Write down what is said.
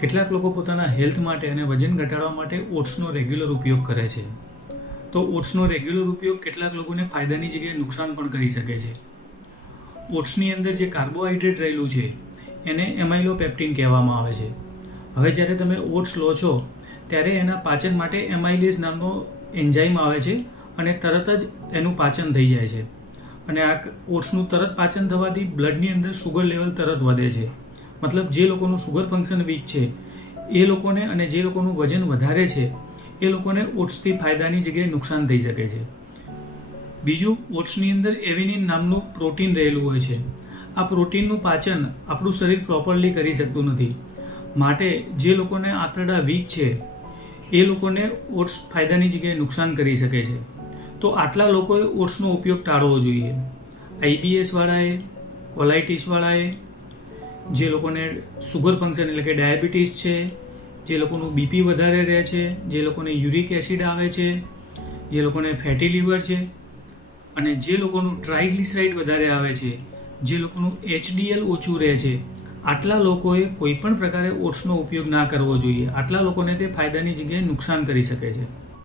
કેટલાક લોકો પોતાના હેલ્થ માટે અને વજન ઘટાડવા માટે ઓટ્સનો રેગ્યુલર ઉપયોગ કરે છે. તો ઓટ્સનો રેગ્યુલર ઉપયોગ કેટલાક લોકોને ફાયદાની જગ્યાએ નુકસાન પણ કરી શકે છે. ઓટ્સની અંદર જે કાર્બોહાઈડ્રેટ રહેલું છે એને એમાઇલોપેપ્ટિન કહેવામાં આવે છે. હવે જ્યારે તમે ઓટ્સ લો છો ત્યારે એના પાચન માટે એમાઇલેઝ નામનો એન્ઝાઇમ આવે છે અને તરત જ એનું પાચન થઈ જાય છે. અને આ ઓટ્સનું તરત પાચન થવાથી બ્લડની અંદર શુગર લેવલ તરત વધે છે. મતલબ જે લોકોનું શુગર ફંક્શન વીક છે એ લોકોને અને જે લોકોનું વજન વધારે છે એ લોકોને ઓટ્સથી ફાયદાની જગ્યાએ નુકસાન થઈ શકે છે. બીજું, ઓટ્સની અંદર એવિનિન નામનું પ્રોટીન રહેલું હોય છે. આ પ્રોટીનનું પાચન આપણું શરીર પ્રોપરલી કરી શકતું નથી. માટે જે લોકોને આંતરડા વીક છે એ લોકોને ઓટ્સ ફાયદાની જગ્યાએ નુકસાન કરી શકે છે. તો આટલા લોકોએ ઓટ્સનો ઉપયોગ ટાળવો જોઈએ. IBS-વાળાએ, કોલાઇટિસવાળાએ, જે લોકોને શુગર ફંક્શન એટલે કે ડાયાબિટીસ છે, જે લોકોનું BP વધારે રહે છે, જે લોકોને યુરિક એસિડ આવે છે, જે લોકોને ફેટી લીવર છે અને જે લોકોનું ટ્રાઇગ્લિસરાઇડ વધારે આવે છે, જે લોકોનું HDL ઓછું રહે છે, આટલા લોકોએ કોઈ પણ પ્રકારે ઓટ્સનો ઉપયોગ ના કરવો જોઈએ. આટલા લોકોને તે ફાયદાની જગ્યાએ નુકસાન કરી શકે છે.